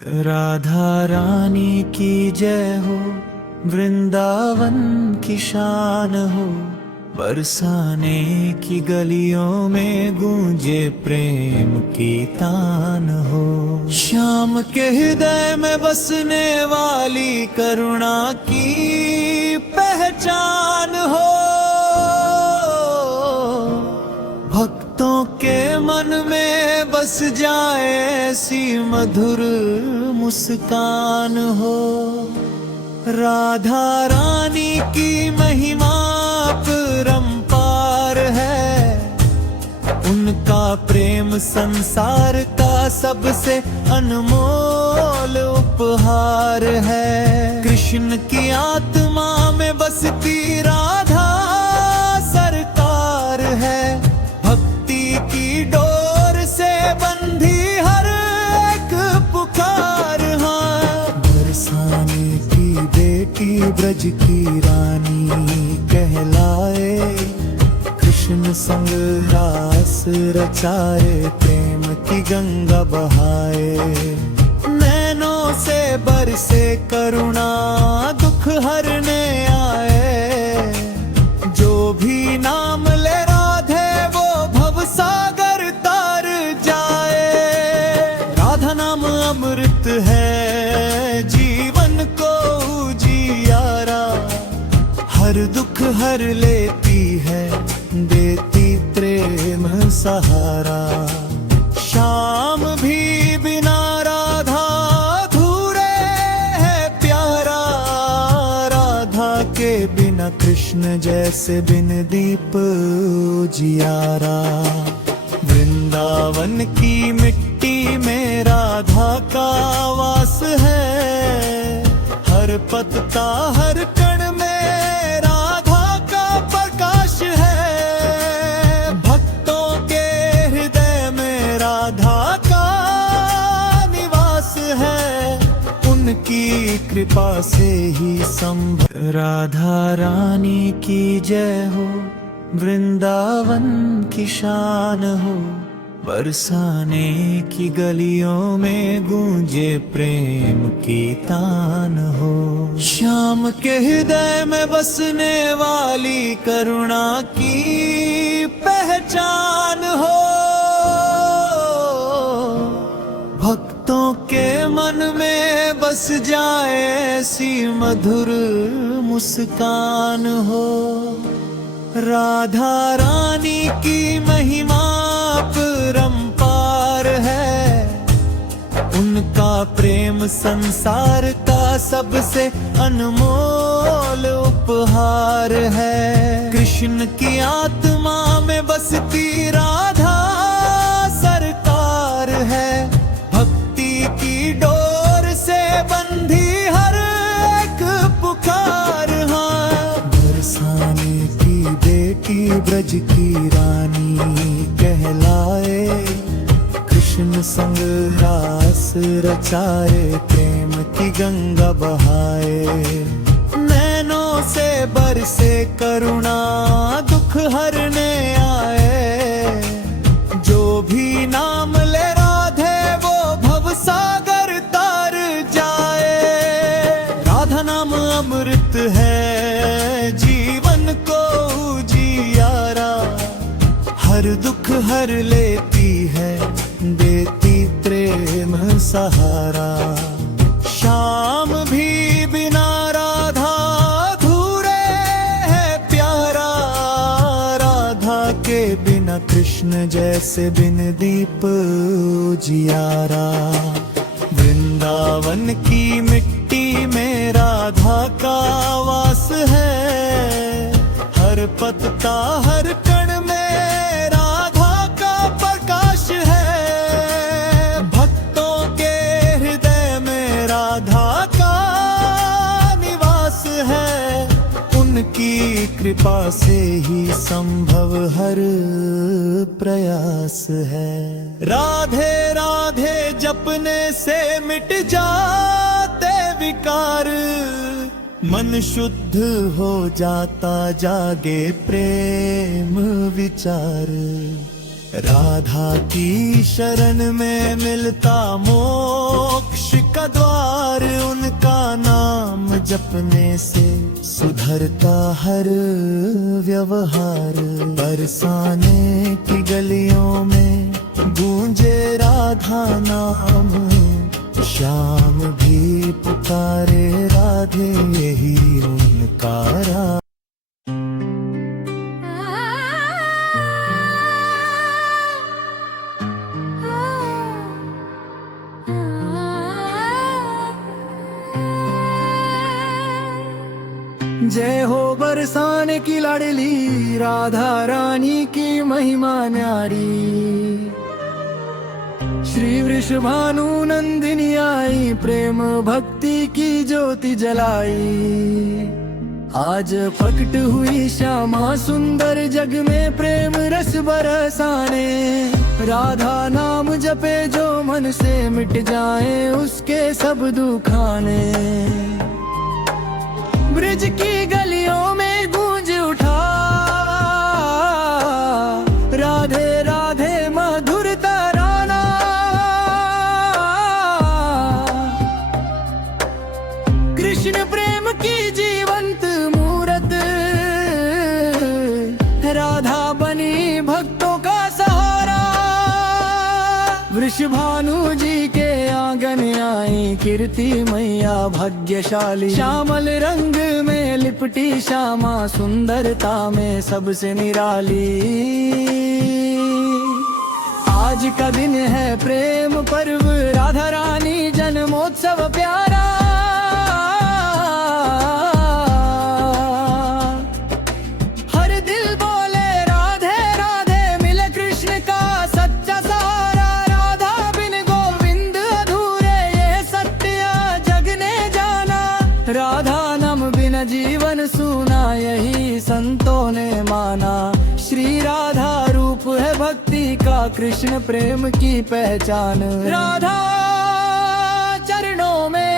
राधा रानी की जय हो, वृंदावन की शान हो। बरसाने की गलियों में गूंजे प्रेम की तान हो। श्याम के हृदय में बसने वाली करुणा की पहचान हो। भक्तों के मन में बस जाए ऐसी मधुर मुस्कान हो। राधा रानी की महिमा अपरंपार है। उनका प्रेम संसार का सबसे अनमोल उपहार है। कृष्ण की आत्मा में बसती राधा सरकार है। भक्ति की डोर से बंधी हर एक पुकार। हाँ, बरसाने की बेटी ब्रज की रानी कहलाए। कृष्ण संग रास रचाए, प्रेम की गंगा बहाए। नैनों से बरसे करुणा, दुख हरने आए। जो भी नाम ले राधे वो भव सागर तार जाए। राधा नाम अमृत है, जीवन को उजियारा। हर दुख हर लेती है, देती प्रेम सहारा। शाम भी बिना राधा अधूरे है प्यारा। राधा के बिना कृष्ण जैसे बिन दीप उजियारा। वृंदावन की मिट्टी में राधा का वास है। हर पत्ता हर कण में राधा का प्रकाश है। भक्तों के हृदय में राधा का निवास है। उनकी कृपा से ही संभव। राधा रानी की जय हो, वृंदावन की शान हो। बरसाने की गलियों में गूंजे प्रेम की तान हो। श्याम के हृदय में बसने वाली करुणा की पहचान हो। भक्तों के मन में बस जाए ऐसी मधुर मुस्कान हो। राधा रानी की महिमा अपरंपार है। उनका प्रेम संसार का सबसे अनमोल उपहार है। कृष्ण की आत्मा में बसती राधा सरकार है। भक्ति की डोर से बंधी हर एक पुकार। हाँ, बरसाने की बेटी ब्रज की रानी कहलाए। कृष्ण संग रास रचाए, प्रेम की गंगा बहाए। नैनों से बरसे करुणा, दुख हरने आए। जो भी नाम ले राधे वो भव सागर तार जाए। राधा नाम अमृत है, जीवन को उजियारा। हर दुख हर लेती है, देती प्रेम सहारा। शाम भी बिना राधा अधूरे है प्यारा। राधा के बिना कृष्ण जैसे बिन दीप उजियारा। वृंदावन की मिट्टी में राधा का वास है। हर पत्ता हर कण में राधा का प्रकाश है। भक्तों के हृदय में राधा का निवास है। उनकी कृपा से ही संभव हर प्रयास है। राधे राधे जपने से मिट जाते विकार। मन शुद्ध हो जाता, जागे प्रेम विचार। राधा की शरण में मिलता मोक्ष अपने से सुधरता हर व्यवहार। बरसाने की गलियों में गूंजे राधा नाम, श्याम भी पुकारे राधे, यही उनका राम। जय हो बरसाने की लाडली, राधा रानी की महिमा न्यारी। श्री वृषभानु नंदिनी आई, प्रेम भक्ति की ज्योति जलाई। आज प्रकट हुई श्यामा सुंदर, जग में प्रेम रस बरसाने। राधा नाम जपे जो मन से, मिट जाए उसके सब दुखाने। ब्रिज की गलियों में गूंज उठा, राधे राधे मधुर तराना। कृष्ण प्रेम की जीवंत मूरत, राधा बनी भक्तों का सहारा। वृषभानु जी के आंगन आई, कीर्ति मैया भाग्यशाली। श्यामल रंग में लिपटी श्यामा, सुंदरता में सबसे निराली। आज का दिन है प्रेम पर्व, राधा रानी जन्मोत्सव प्यारा। हर दिल बोले राधे राधे, मिले कृष्ण का सच्चा सहारा। राधा बिन गोविंद अधूरे, ये सत्य जग ने जाना। राधा नाम बिन जीवन सूना, यही संतों ने माना। श्री राधा रूप है भक्ति का, कृष्ण प्रेम की पहचान। राधा चरणों में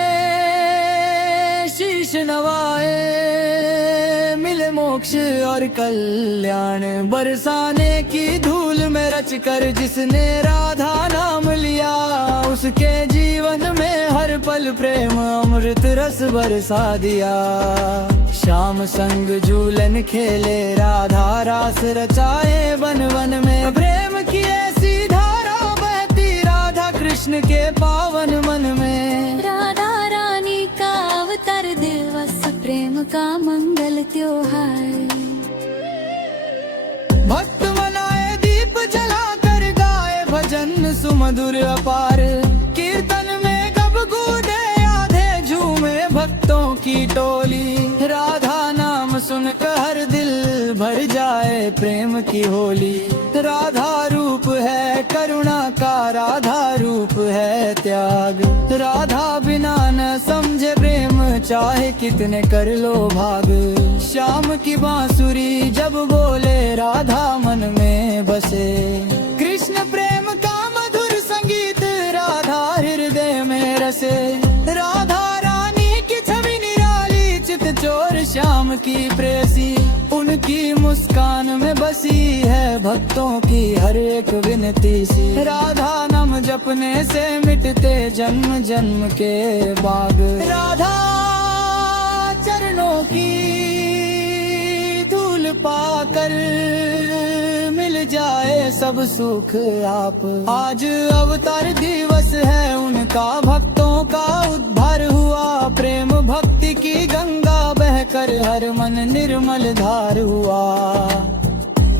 शीश नवाए, मिले मोक्ष और कल्याण। बरसाने की धूल में रच कर जिसने राधा नाम लिया, उसके जीवन में हर पल प्रेम अमृत रस बरसा दिया। श्याम संग झूलन खेले, राधा रास रचाए वन वन में। प्रेम की ऐसी धारा बहती, राधा कृष्ण के पावन मन में। राधा रानी का अवतार दिवस, प्रेम का मंगल त्योहार। भक्त मनाए दीप जलाकर, गाए भजन सुमधुर अपार। कीर्तन में कब गूंजे आधे, झूमे भक्तों की टोली। राधा नाम सुनकर हर दिल भर जाए प्रेम की होली। राधा रूप है करुणा का, राधा रूप है त्याग। राधा बिना न समझे प्रेम, चाहे कितने कर लो भाग। श्याम की बांसुरी जब बोले, राधा मन में बसे। कृष्ण प्रेम का मधुर संगीत, राधा हृदय में रसे। राधा रानी की छवि निराली, चित चोर श्याम की प्रेसी। उनकी मुस्कान में बसी है भक्तों की हर एक विनती सी। राधा नाम जपने से मिटते जन्म जन्म के बाग। राधा चरणों की धूल पाकर, मिल जाए सब सुख आप। आज अवतार दिवस है उनका, भक्तों का उद्धार हुआ। प्रेम भक्ति की गंगा बहकर, हर मन निर्मल धार हुआ।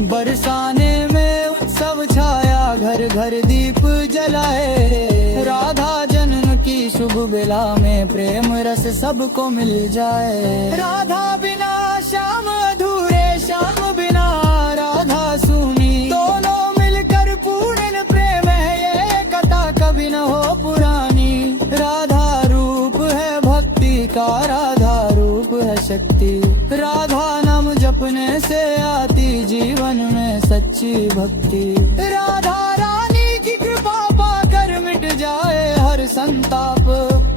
बरसाने में उत्सव छाया, घर घर दीप जलाए। राधा जन्म की शुभ बेला में, प्रेम रस सबको मिल जाए। राधा बिना श्याम अधूरे, श्याम बिना राधा सूनी। दोनों मिलकर पूर्ण प्रेम है, ये कथा कभी न हो पुरानी। राधा रूप है भक्ति का, राधा रूप है शक्ति। राधा नाम जपने से आती जीवन में सच्ची भक्ति। राधा रानी की कृपा पाकर मिट जाए हर संताप।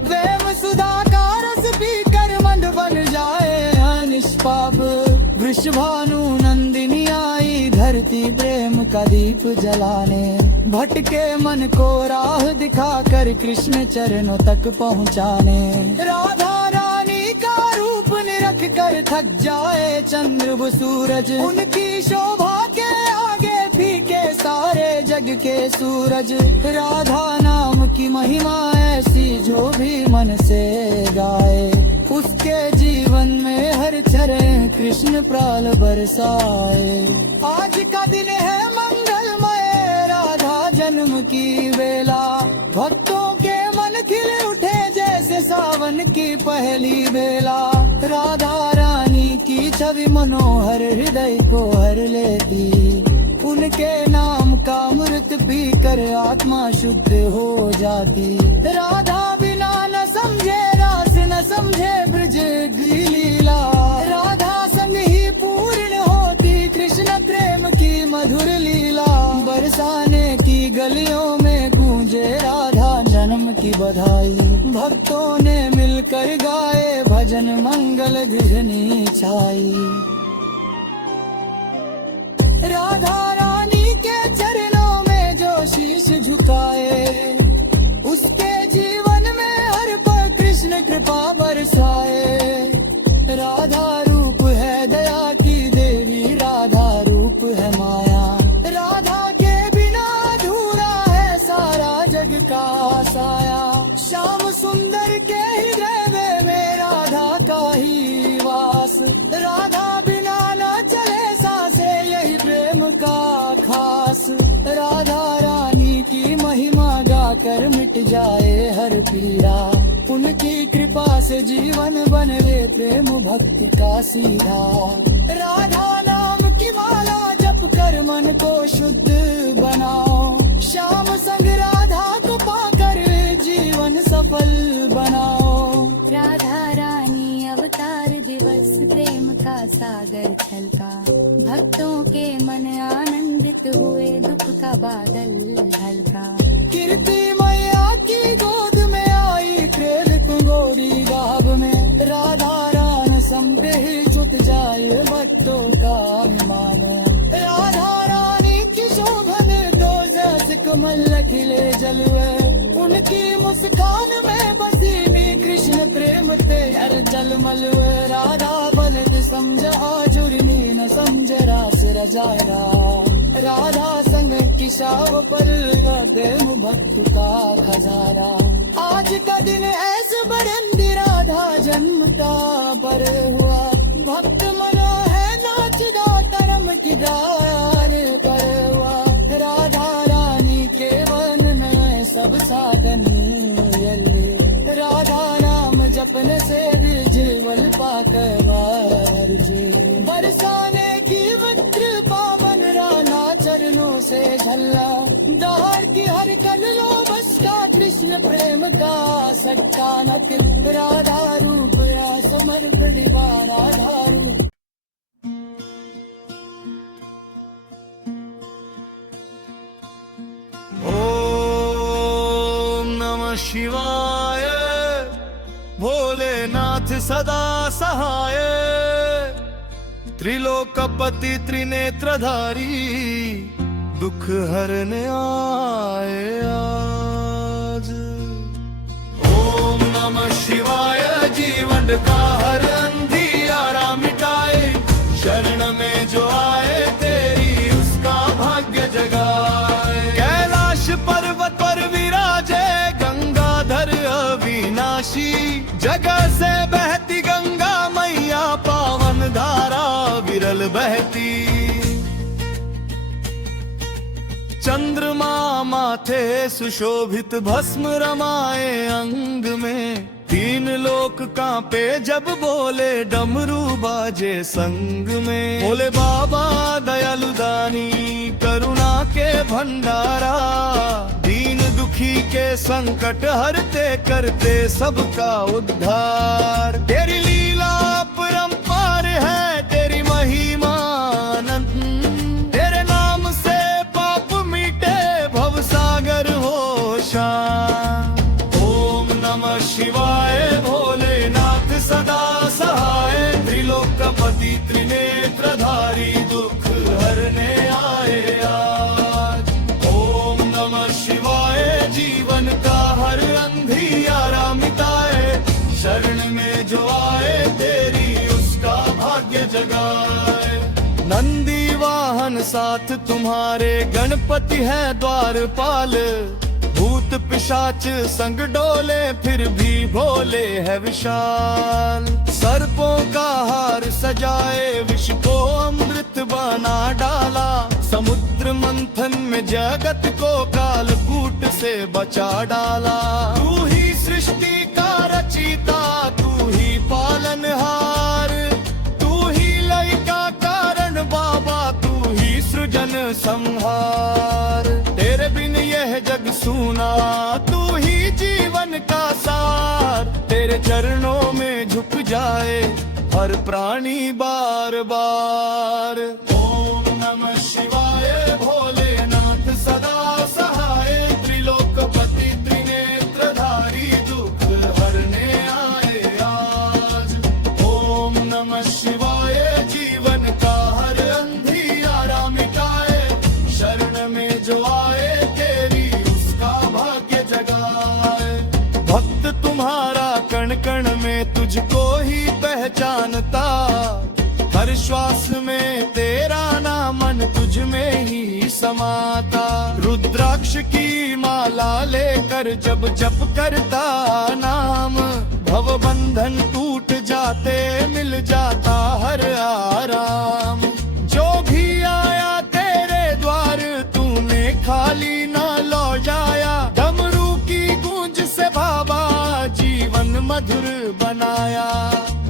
प्रेम सुधा का रस पीकर मन बन जाए निष्पाप। वृषभानु नंदिनी आई, धरती प्रेम का दीप जलाने। भटके मन को राह दिखाकर, कृष्ण चरणों तक पहुँचाने। राधा रानी का रूप कर थक जाए चंद्र वो सूरज, उनकी शोभा के आगे फीके सारे जग के सूरज। राधा नाम की महिमा ऐसी जो भी मन से गाए, उसके जीवन में हर चरण कृष्ण प्राल बरसाए। आज का दिन है मंगलमय, राधा जन्म की वेला, भक्तों के मन खिल उठे जैसे सावन की पहली बेला। राधा रानी की छवि मनोहर हृदय को हर लेती, उनके नाम का अमृत पीकर आत्मा शुद्ध हो जाती। राधा बिना न समझे रास, न समझे ब्रज की लीला, राधा संग ही पूर्ण होती कृष्ण प्रेम की मधुर लीला। बरसाने की गलियों में गूंजे राधा जन्म की बधाई, भक्तों ने मिलकर गाए भजन मंगल धुनी छाई। राधा रानी के चरणों में जो शीश झुकाए, उसके जीवन में हर पल कृष्ण कृपा बरसाए। राधा रूप है दया की देवी, राधा रूप है माया, राधा के बिना अधूरा है सारा जग का साया। श्याम सुंदर के हृदय में राधा का ही वास, राधा बिना न चले सांसे यही प्रेम का खास। राधा रानी की महिमा गाकर मिट जाए हर पीड़ा, उनकी कृपा से जीवन बनवे प्रेम भक्ति का सीधा। राधा नाम की माला जप कर मन को शुद्ध बनाओ, श्याम संग राधा को पाकर जीवन सफल बनाओ। राधा रानी अवतार दिवस प्रेम का सागर छलका, भक्तों के मन आनंदित हुए दुख का बादल ढलका। कीर्ति मैया की गोद में आई क्रेद कुंगोरी गाभ में, राधा रान संपे ही छुट जाए भक्तों का अभिमान। राधा रानी की शोभन दो जस कमल खिले जलवे, उनकी मुस्कान में बसी कृष्ण प्रेम ते हर जल मलवे। राधा बलद समझ आजुर्नी न समझ रास रजारा, राधा संग किशाव पर प्रेम भक्त का खजारा। आज का दिन ऐसे बरंदी राधा जन्म का पर हुआ, भक्त मना है नाचदा तरम की दार पर हुआ। राधा रानी के वन में सब साधन यल्ले, राधा नाम जपने से जीवन पाकर वर्जे। बरसाने की मित्र पावन राना चरणों से झल्ला, दार की हर कलो बस का कृष्ण प्रेम का सट्टा नक। राधा रूप या समर्पण दिवा राधा रूप। ओम नमः शिवाय, भोलेनाथ सदा सहाय, त्रिलोकपति त्रिनेत्रधारी, दुख हरने आए आज। ओम नमः शिवाय, जीवन का हर अंधियारा मिटाए, शरण में जो आए तेरी उसका भाग्य जगाए। कैलाश पर्वत पर विराजे गंगाधर अविनाशी, जगह से बहती गंगा मैया पावन धारा विरल बहती। चंद्रमा माथे सुशोभित भस्म रमाए अंग में, तीन लोक कांपे जब बोले डमरू बाजे संग में। बोले बाबा दयालु दानी करुणा के भंडारा, दीन दुखी के संकट हरते करते सबका उद्धार। तेरी लीला परंपार है, तेरी महिमा अनंत, तेरे नाम से पाप मिटे भव सागर हो शांत। ओम नमः शिवाय, भोलेनाथ सदा सहाय, त्रिलोकपति त्रिनेत्रधारी, दुख हरने आए आज। ओम नमः शिवाय, जीवन का हर अंधियारा मिटाए, शरण में जो आए तेरी उसका साथ तुम्हारे गणपति है द्वारपाल। भूत पिशाच संग डोले फिर भी भोले है विशाल। सर्पों का हार सजाए विष को अमृत बना डाला। समुद्र मंथन में जगत को कालकूट से बचा डाला। तू ही सृष्टि का रचयिता, तू ही पालनहार, तू ही लय का कारण बाबा, तू ही सृजन संहार। तेरे बिन यह जग सूना, तू ही जीवन का सार। तेरे चरणों में झुक जाए हर प्राणी बार बार। ओम नमः शिवाय भोलेनाथ सदा सहाय। त्रिलोकपति त्रिनेत्रधारी दुख हरने आए आज। ओम नमः शिवाय जीवन का हर अंधियारा मिटाए। शरण में जो आए तेरी उसका भाग्य जगाए। भक्त तुम्हारा कण कण में तुझको ही पहचानता। हर श्वास में तेरा नाम मन तुझ में ही समाता। रुद्राक्ष की माला लेकर जब जप करता नाम, भव बंधन टूट जाते मिल जाता हर आराम। जो भी आया तेरे द्वार तूने खाली ना लौटाया। डमरू की गूंज से बाबा जीवन मधुर बनाया।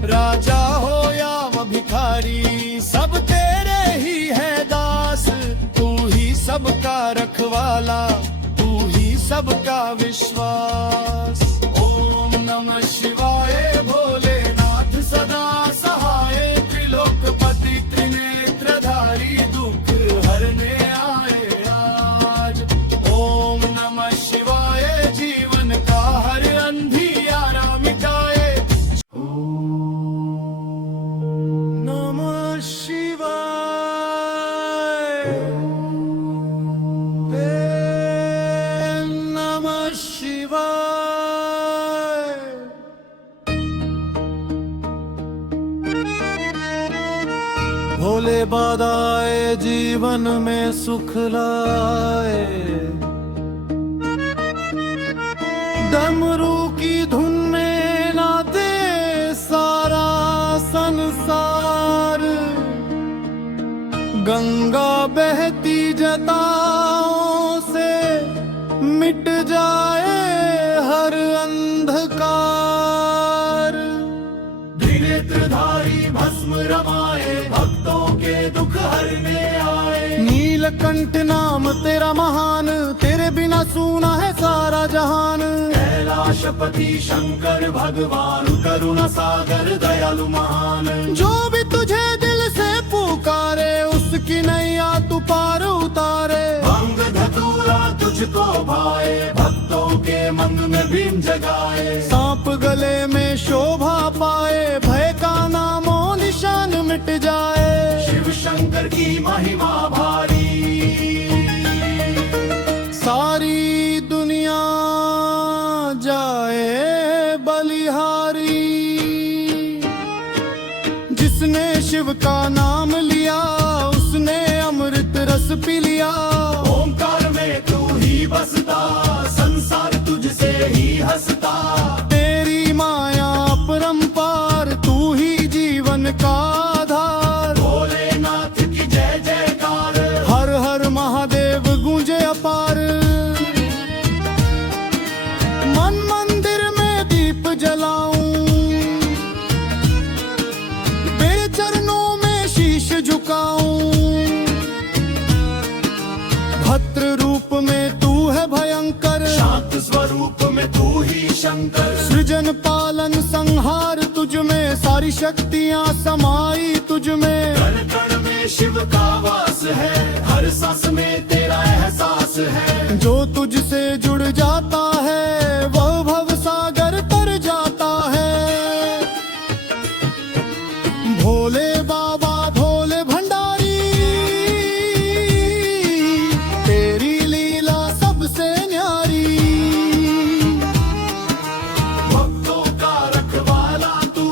राजा हो या वह भिखारी सब तेरे ही है दास। तू ही सबका रखवाला, तू ही सबका विश्वास। ओम नमः शिवाय भोलेनाथ सदा सहाय। त्रिलोकपति त्रिनेत्रधारी दुख हरने आए आज। ओम नमः शिवाय जीवन का हर अंधियारा मिटाए। नमः शिवाय। नमः शिवाय। भोले बाधाए जीवन में सुख लाए। डमरू की धुन में नाते सारा संसार। गंगा बहती जटाओं से मिट जाए हर अंधकार। त्रिनेत्रधारी भस्म रमाए, भक्तों के दुख हरने आए। नीलकंठ नाम तेरा महान, तेरे बिना सूना है सारा जहान। कैलाशपति शंकर भगवान, करुणा सागर दयालु महान। जो भी तुझे दिल से पुकारे उसकी नैया तू पार उतारे। भंग धतूरा तुझको भाए, भक्तों के मन में भीम जगाए। सांप गले में शोभा पाए, भय का नामो निशान मिट जाए। शिव शंकर की महिमा भारी, सारी दुनिया जाए बलिहारी। जिसने शिव का नाम लिया उसने अमृत रस पी लिया। ओंकार में तू ही बसता, संसार तुझसे ही हंसता। तेरी माया अपरंपार, तू ही जीवन का आधार। भोलेनाथ की जय जयकार, हर हर महादेव गूंजे अपार। मन मंदिर में दीप जलाऊं, तेरे चरणों में शीश झुकाऊं। भद्र रूप में तू है भयंकर, शांत स्वरूप में तू ही शंकर। सृजन पालन संहार तुझ में, सारी शक्तियां समाई तुझ में। कण कण में शिव का वास है, हर सांस में तेरा एहसास है। जो तुझसे जुड़ जाता है वह भव सागर तर जाता है। भोले बाबा भोले भंडारी, तेरी लीला सबसे न्यारी। भक्तों का रखवाला तू,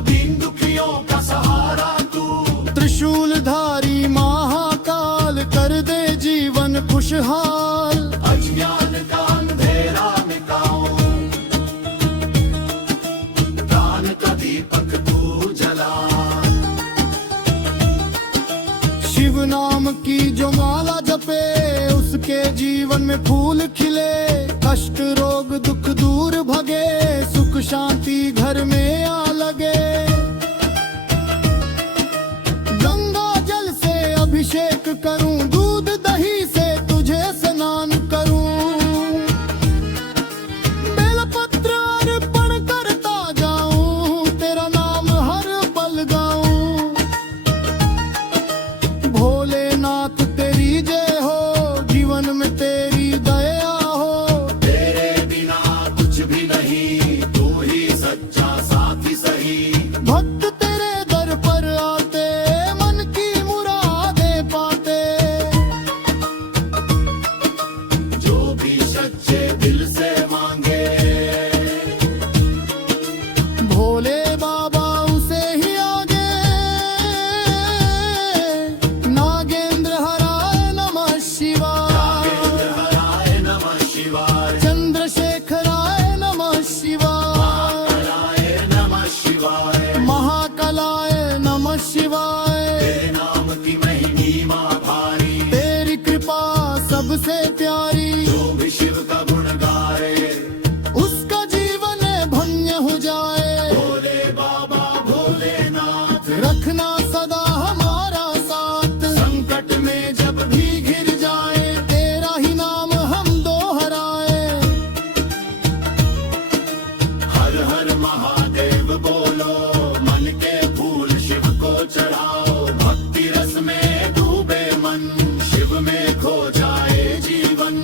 दीन दुखियों का सहारा तू। त्रिशूलधारी महाकाल, जो माला जपे उसके जीवन में फूल खिले, कष्ट रोग दुख दूर भगे, सुख शांति घर में आ लगे। गंगा जल से अभिषेक करूं, दूध दही से तुझे स्नान करूं, बेलपत्र अर्पण करता जाऊं, तेरा नाम हर पल गाऊं। भोलेनाथ तेरी जय हो, जीवन में तेरी दया हो, तेरे बिना कुछ भी नहीं, तू ही सच्चा साथी सही। भक्त तेरे दर पर आते मन की मुरादें पाते, जो भी सच्चे दिल से मांगे, भोले बाबा उसे ही आगे। नागेंद्र हराय नमः शिवाय, हराय नमः शिवाय, चंद्रशेखराय नमः शिवाय, हराय नमः शिवाय। महाकालाय नमः शिवाय। तेरे नाम की महिमा भारी, तेरी कृपा सबसे प्यारी, जो भी शिव का गुण गाए, उसका जीवन धन्य हो जाए। भोले बाबा भोलेनाथ, रखना सदा हमारा साथ, संकट में जब भी घिर जाए, तेरा ही नाम हम दोहराए। हर हर महादेव बोलो, मन के फूल शिव को चढ़ाओ, भक्ति रस में डूबे मन, शिव में खो जाए जीवन।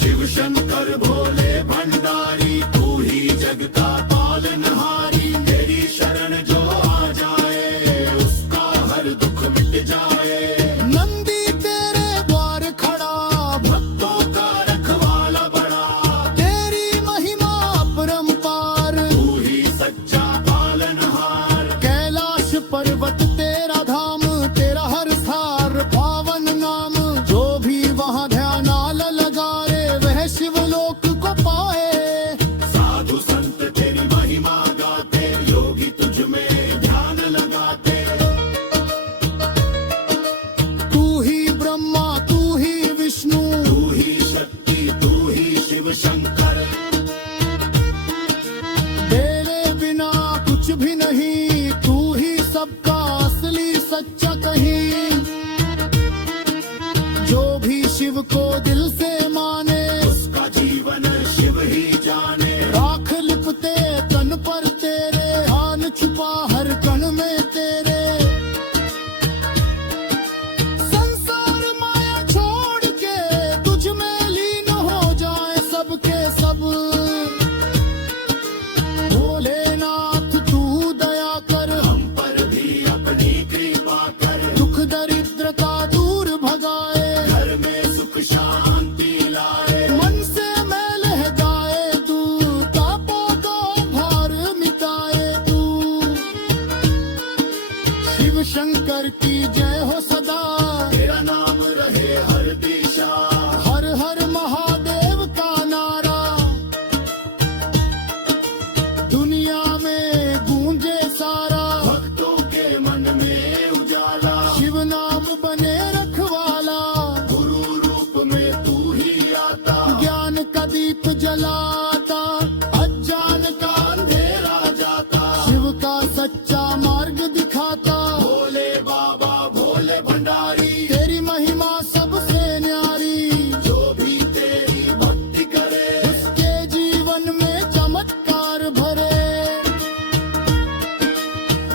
शिव शंकर भोले भंडारी, तू ही जग का पालनहारी, तेरी शरण जो आ जाए, उसका हर दुख मिट जाए। नंदी तेरे द्वार खड़ा, भक्तों का रखवाला बड़ा, तेरी महिमा अपरंपार। तू ही सच्चा पालनहार। कैलाश पर्वत तेरा धाम, तेरा हर स्थार पावन नाम। जो भी वहाँ ध्यानाल लगाए, वह शिवलोक को पाए। साधु संत तेरी महिमा गाते, योगी तुझ में ध्यान लगाते। तू ही ब्रह्मा तू ही विष्णु, तू ही शक्ति तू ही शिव शंकर, तेरे बिना कुछ भी नहीं, तू ही सबका असली सच्चा कहीं। जो भी शिव को दिल से माने, उसका जीवन शिव ही जाने। राख लिपते तन पर तेरे, ध्यान छुपा हर कण में तेरे। संसार माया छोड़ के तुझ में लीन हो जाए सबके सब। भोलेनाथ तू दया कर, हम पर भी अपनी कृपा कर, दुख दरिद्रता दूर भगाए। घर में सुख शांति लाए। मन से मैल है जाए तू, पापों का भार मिटाए तू। शिव शंकर की जय हो सदा, तेरा नाम रहे हर दिशा, हर हर महादेव का नारा। दुनिया में गूंजे सारा, भक्तों के मन में उजाला। शिव नाम बने रखवाला। गुरु रूप में तू ही आता, ज्ञान का दीप जलाता, अज्ञान का अंधेरा जाता। शिव का सच्चा मार्ग दिखाता, भोले बाबा भोले भंडारी। तेरी महिमा सबसे न्यारी। जो भी तेरी भक्ति करे, उसके जीवन में चमत्कार भरे।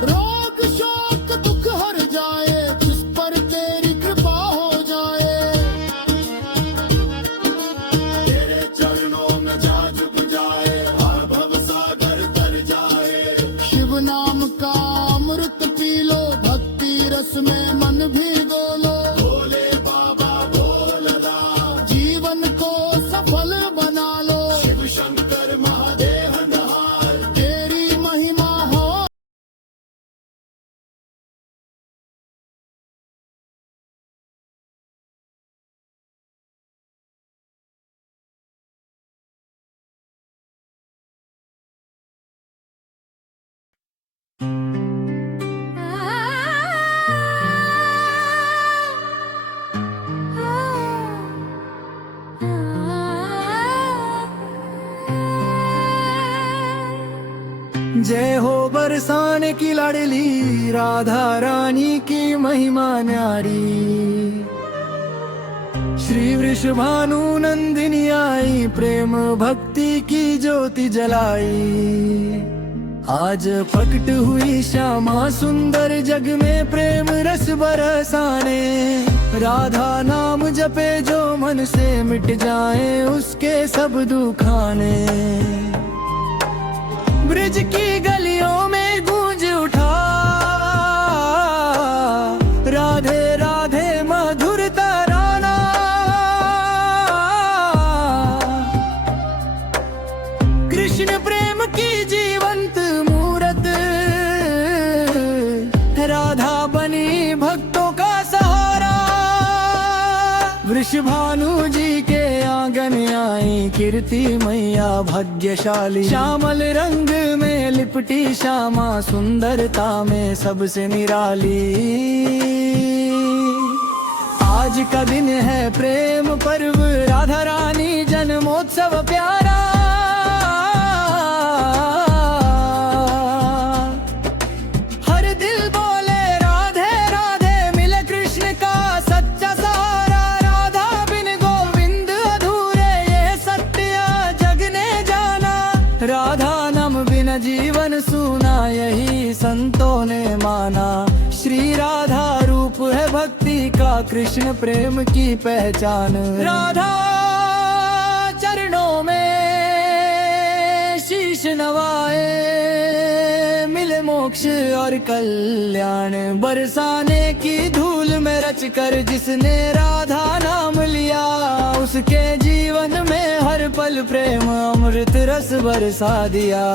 रोग शोक दुख हर जाए, जिस पर तेरी कृपा हो जाए। तेरे चरणों में जा झुक जाए, हर भव सागर तर जाए। शिव नाम का अमृत पी लो, भक्ति रस में मन भिगो लो। भोले बाबा भोलदा, जीवन को सफल बना लो। शिव शंकर महादेव नहार। तेरी महिमा हो। जय हो बरसाने की लाडली राधा रानी की महिमा न्यारी। श्री वृषभानु नंदिनी आई प्रेम भक्ति की ज्योति जलाई। आज प्रकट हुई श्यामा सुंदर जग में प्रेम रस बरसाने। राधा नाम जपे जो मन से मिट जाए उसके सब दुखाने। ब्रिज की गलियों में गूंज उठा राधे राधे मधुर तराना। कृष्ण प्रेम की जीवंत मूरत राधा बनी भक्तों का सहारा। वृषभानु जी के आंगन आई कीर्ति मैया भाग्यशाली। श्यामल रंग में लिपटी श्यामा सुंदरता में सबसे निराली। आज का दिन है प्रेम पर्व राधा रानी जन्मोत्सव प्यारा। हर दिल बोले राधे राधे मिले कृष्ण का सच्चा सहारा। राधा बिन गोविंद अधूरे ये सत्य जग ने जाना। राधा नाम बिन जीवन सूना यही संतों ने माना। श्री राधा रूप है भक्ति का कृष्ण प्रेम की पहचान। राधा चरणों में शीश नवाए मिले मोक्ष और कल्याण। बरसाने की धूल में रच कर जिसने राधा नाम लिया उसके जीवन में हर पल प्रेम अमृत रस बरसा दिया।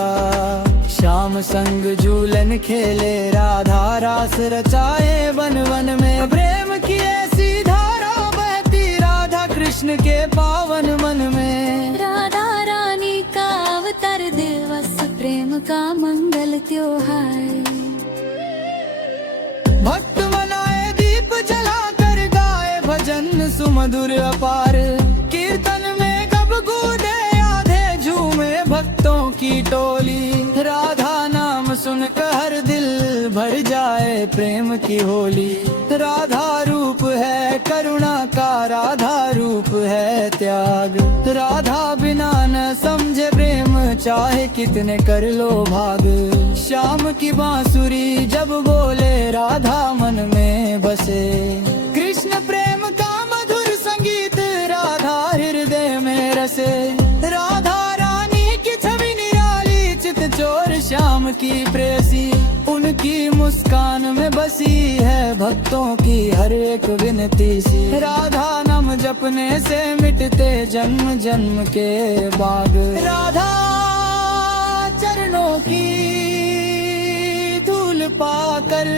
श्याम संग झूलन खेले राधा रास रचाए वन वन में। प्रेम की ऐसी धारा बहती राधा कृष्ण के पावन मन में। राधा रानी का अवतार दिवस प्रेम का मंगल त्योहार। भक्त मनाए दीप जलाकर गाए भजन सुमधुर अपार। कीर्तन में कब गूंजे आधे झूमे भक्तों की टोली। राधा नाम सुनकर हर दिल भर जाए प्रेम की होली। राधा रूप है करुणा का राधा रूप है त्याग। राधा बिना न समझे प्रेम चाहे कितने कर लो भाग। श्याम की बांसुरी जब बोले राधा मन में बसे। कृष्ण प्रेम का मधुर संगीत राधा हृदय में रसे। राधा रानी की छवि निराली चित चोर श्याम की प्रेसी। उनकी मुस्कान में बसी है भक्तों की हर एक विनती सी। राधा नाम जपने से मिटते जन्म जन्म के बाग। राधा चरणों की धूल पाकर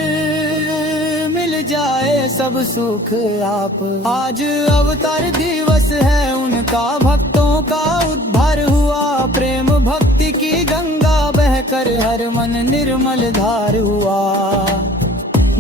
मिल जाए सब सुख आप। आज अवतार दिवस है उनका भक्तों का उद्धार हुआ। प्रेम भक्ति की गंगा बहकर हर मन निर्मल धार हुआ।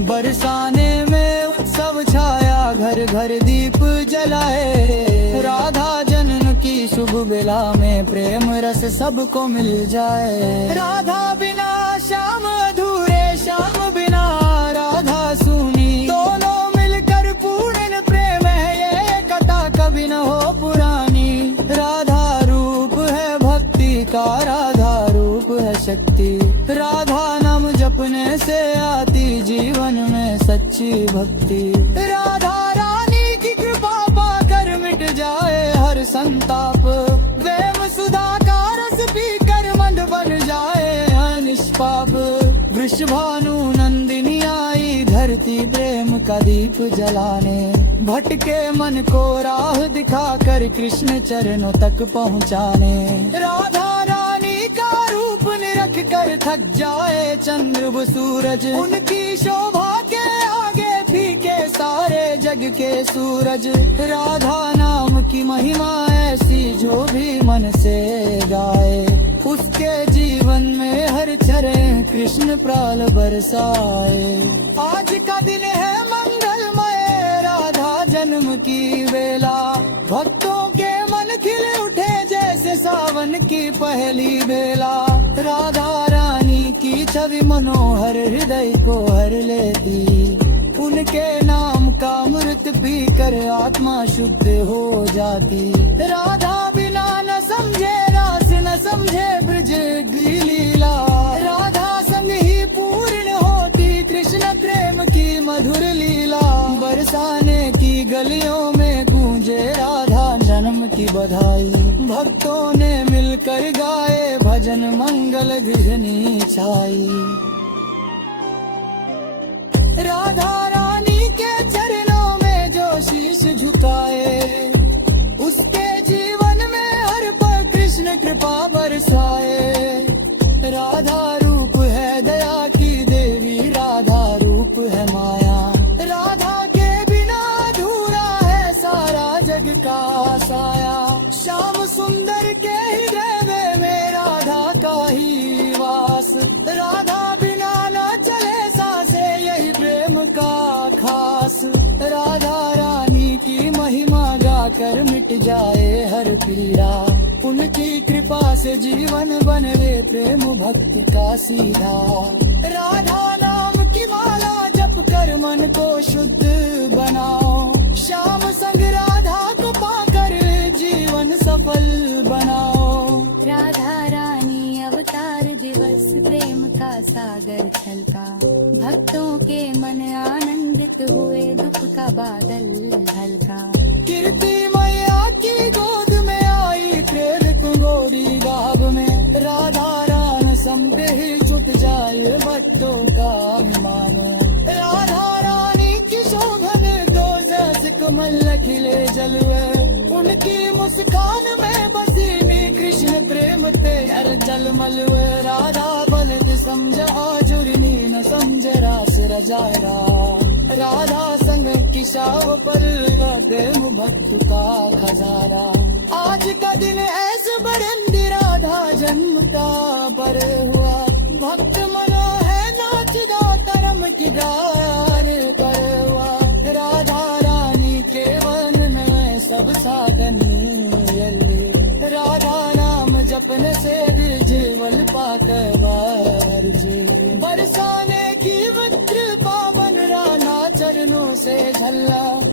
बरसाने में उत्सव छाया घर घर दीप जलाए। राधा जन्म की शुभ बेला में प्रेम रस सबको मिल जाए। राधा बिना श्याम अधूरे श्याम बिना राधा सूनी। दोनों मिलकर पूर्ण प्रेम है ये कथा कभी न हो पुरानी। राधा रूप है भक्ति का राधा रूप है शक्ति। राधा नाम जपने से आती जीवन में सच्ची भक्ति। राधा रानी की कृपा पाकर मिट जाए हर संताप। प्रेम सुधा का रस पीकर मन बन जाए निष्पाप। वृषभानु नंदिनी आई धरती प्रेम का दीप जलाने। भटके मन को राह दिखाकर कृष्ण चरणों तक पहुँचाने। राधा रानी का रूप निरख कर थक जाए चंद्र व सूरज। उनकी शोभा के आगे फीके सारे जग के सूरज। राधा नाम की महिमा ऐसी जो भी मन से गाए। उसके जीवन में हर चरण कृष्ण प्राल बरसाए। आज का दिन है मंगलमय राधा जन्म की बेला। भक्तों के मन खिले उठे जैसे सावन की पहली बेला। राधा रानी की छवि मनोहर हृदय को हर लेती, उनके नाम का अमृत पी कर आत्मा शुद्ध हो जाती। राधा बिना न समझे रास न समझे ब्रज की लीला, राधा संग ही पूर्ण होती कृष्ण प्रेम की मधुर लीला। बरसाने की गलियों में गूंजे राधा जन्म की बधाई, भक्तों ने मिलकर गाए भजन मंगल घिरनी छाई। राधा रानी के चरणों में जो शीश झुकाए, उसके जीवन में हर पल कृष्ण कृपा बरसाए। राधा रूप है दया की देवी, राधा रूप है माया, राधा के बिना अधूरा है सारा जग का साया। श्याम सुंदर के हृदय में राधा का ही वास, राधा बिना न चले सांसे यही प्रेम का खास। राधा रानी की महिमा गाकर मिट जाए हर पीड़ा, उनकी कृपा से जीवन बनवे प्रेम भक्ति का सीधा। राधा नाम की माला जप कर मन को शुद्ध बनाओ, श्याम संग राधा को पाकर जीवन सफल बनाओ। राधा रानी अवतार दिवस प्रेम का सागर छलका, भक्तों के मन आनंदित हुए दुख का बादल हल्का। कीर्ति मैया की गोद में आई प्रेम गोरी गाभ में, राधा रान समझे ही छुट जाए भक्तों का अभिमान। राधा रानी की शोभन दो जैसे कमल खिले जलवे, उनकी मुस्कान में बसी कृष्ण प्रेम ते हर जल मलवे। राधा बलद समझ आजुरनी न समझ रास रजायरा, राधा संग किशाव पर देव भक्त का खजारा। आज का दिन ऐसे बरंदी राधा जन्म का बर हुआ, भक्त मनो है नाचदा तरम की गार पर हुआ। राधा रानी के वन में सब साधन यल्ले, राधा नाम जपने से जीवन पाकर वर्जे। बरसाने की मित्र पावन राना चरणों से झल्ला,